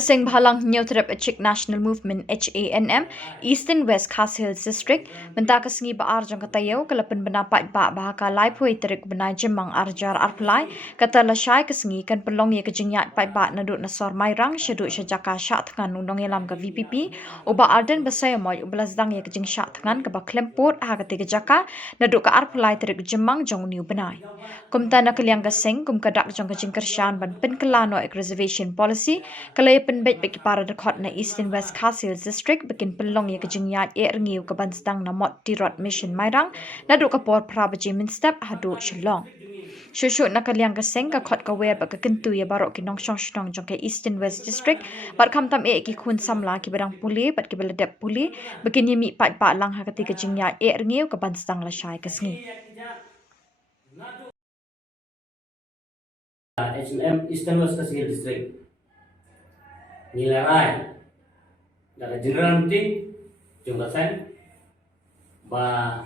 Kasing Bhalang Nyotrap Achik National Movement HANM Eastern West Khas Hills District Menta kasengi baar jong katayo kalapan benapat ba bahaka lai pui terik benai jemang arjar arpulai kata lasai kasengi kan pelong ye kejingyat pai ba nadut nasor mairang syadut syajaka syak tngan undong elam ka VPP uba arden basaya moy ublas dang ye kejing syak tngan ka ba klempot ha ka jaka nadut ka arpulai terik jemang jong niu benai kumta na kaliang kaseng kum kadak jong kejing kersyan ban penkelano ek reservation policy kalay penbet bagi para dekat na East and West Khas Hills District bikin pelong ya kejingyat e rengiu ke banstang na mot tirot mission mairang na duk kapor prabaji minstep hadu shalong. Shushu na kaliang kaseng ka khot ka wer ba ka kentu ya barok ki nong shong jong ke East and West District bat kam tam e ki khun samla ki badang puli bat ki beledep puli bikin yemi pat pa lang ha kati kejingyat e rengiu ke banstang la syai kasngi. H&M Eastern West Khas Hills District nilarai dari general meeting jungkasan ba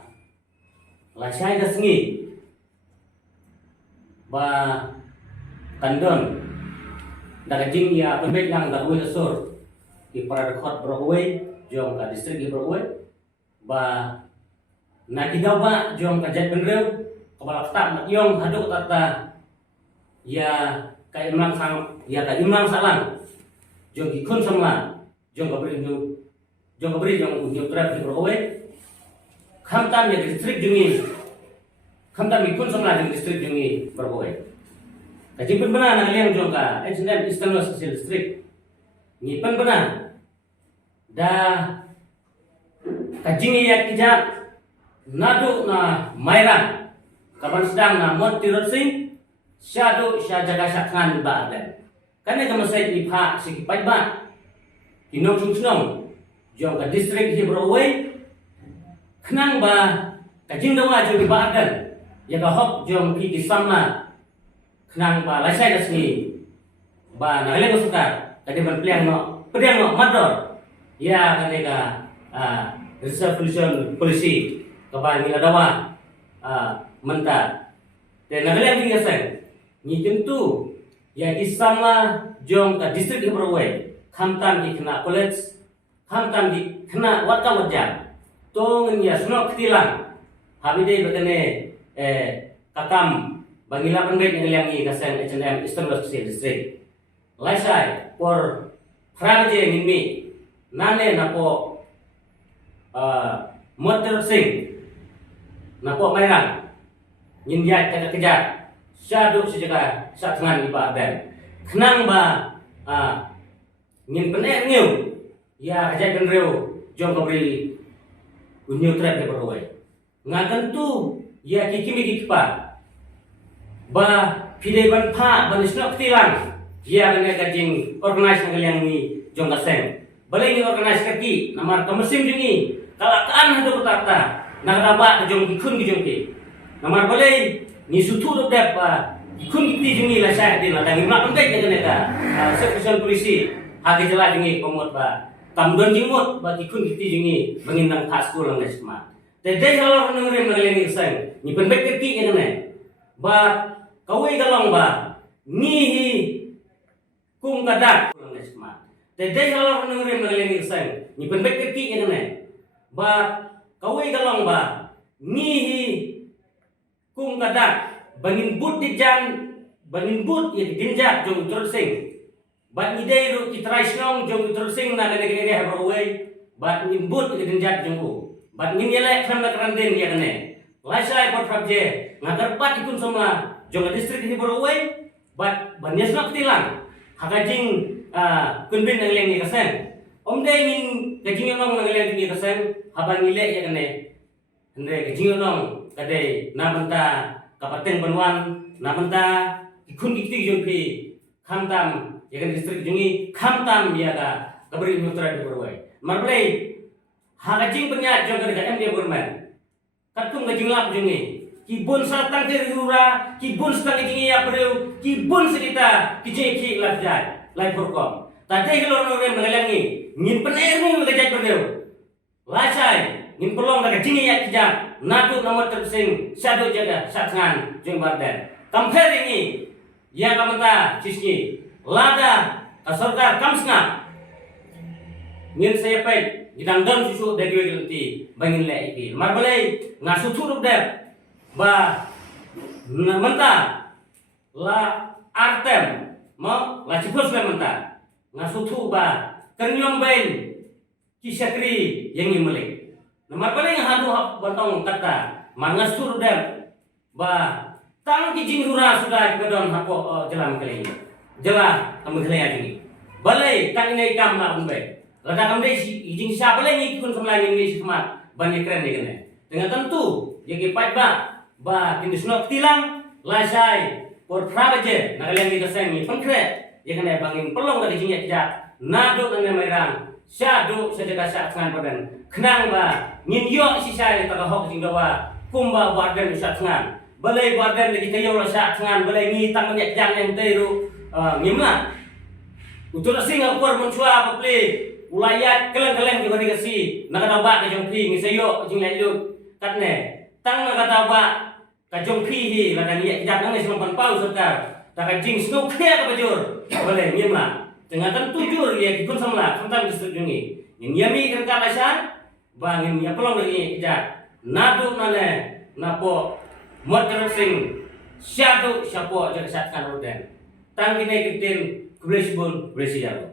lasai kasngi ba kandon dari jing ya pembek yang darwe kasur di para rekod Broadway jong ka distrik di Broadway ba nakidau ba jong ka jat benreu kepala tak yong haduk tata ya ka imlang sang ya ka imlang salang jong ikun samla jong kabri jong trap di Broadway kham tam ya distrik jungi kham tam ikun samla jong distrik jungi Broadway kaji pen bena na liang jong ka H&M Eastern West District ni pen bena da kajingi ya kijak nadu na mairang kapan sedang na mot tirot sing syadu syajaga syakhan ba dan karena kemasai di pak sekipat ba kinong sunong jong ka distrik di Broadway kenang ba kajing dawa jong di badan ya ka hok jong ki sama kenang ba lasai kasni ba nagale ko sukar kadi ban peliang no mador ya kane ka resolution policy ka ba nila dawa menta te nagale ang kingasay ni tentu ya isama jong ka distrik di Broadway khamtam di kena college khamtam di kena wata wajah tong ya suno ketilang habide begene kakam bangila pendet yang kaseng H&M Eastern West District laisai por praje nimi nane napo motor sing napo mairang nyinjat kejar syadu sejaga satngan ibadan kenang ba ngin penek ngiu ya kajak genreu jong kabri unyu trap de Broadway ngakan tu ya kikimi kipa ba pidai ban pha ban snok tilang ya dengan kajing organize yang ni jong kaseng balai ni organize kaki namar kemesim jungi kalakaan hadu petata nagraba jong kikun jong ki namar balai ni sutu dap ikun kiti jungi la syah din la dangi mak pentek dengan neta section polisi hagi jela jungi pemut ba kamdon jimut ba ikun kiti jungi bangindang khas kulang nesma tedai kalau nengre ngaleni sang ni penbek kiti dengan ne ba kawai galong ba nihi kum kadak kulang nesma tedai kalau nengre ngaleni sang ni penbek kiti dengan ne ba kawai galong ba nihi kum kadak bangin but ya dinjat jong utur sing bat idei ru kitrai snong jong utur sing na gede Broadway bat ngin but ya dinjat jong ku bat ngin yelek kham na karandin ya kene laisai pot prabje ngagar pat ikun somla jong distrik di Broadway bat banyas nak tilang hakajing kunbin nang leng ni kasen omde ngin kajing nong nang leng ni kasen habang ilek ya kene hande kajing nong kade namanta kapateng banwan namanta ikun kiti jongpi khamtam ya kan distrik jungi khamtam ya ka kabri mutra di Broadway marblei hagajing penya jong ka MD Burman katung gajing lap jungi kibun satang ke rura kibun satang jingi ya breu kibun sedita kijeki lafjai lai porkom tadai kelor nore mengalangi ngin pener ni ngajak breu lasai ngin pelong daga jingi ya kijak natu nomor tersing syadu jaga satngan jeng badan compare ini ya kamata ciski lada Sarkar kamsna ngin saya pai gidang dam susu dari gelti bangin le iki marbalai ngasu thurup dep ba menta la artem mo la chipos le menta ngasu thu ba ternyong bain kisakri yang imule marbalai ngadu hap batong kata mangas thurup dep ba tang ki jinghura sudah kedon hapo jalan kali jela amghlaya ini balai tang nei kam na umbe lada kam dei ijing sa balai ni kun samla ni sikmat bani keren ni kene dengan tentu yagi pajba ba kindisnok tilang lasai por prabaje nagalen ni kaseng ni konkret yakane bangin pelong dari jinyak ja nado nang merang syadu sejaga satngan badan kenang ba ngin yo sisai ta hok jing dawa kumba warden satngan balai warden lagi tayo la satngan balai ni tang nyak jang yang teiru ngimna utul singa por muncua paple ulayat keleng-keleng juga dikasih nakataba ka jongpi ngisayo jing lalu katne tang nakataba ka jongpi hi ladang ya kijak nang selompan pau serta tak jing snow clear ka bajur boleh ngimna dengan tentu jur ya kikun samla santam disujungi ngin yami kan kalasan bangin ya pelong lagi kijak nadu nane napo mod sing syadu syapo jak satkan roden tang kini kitin Grace Bun, Grace Yaro.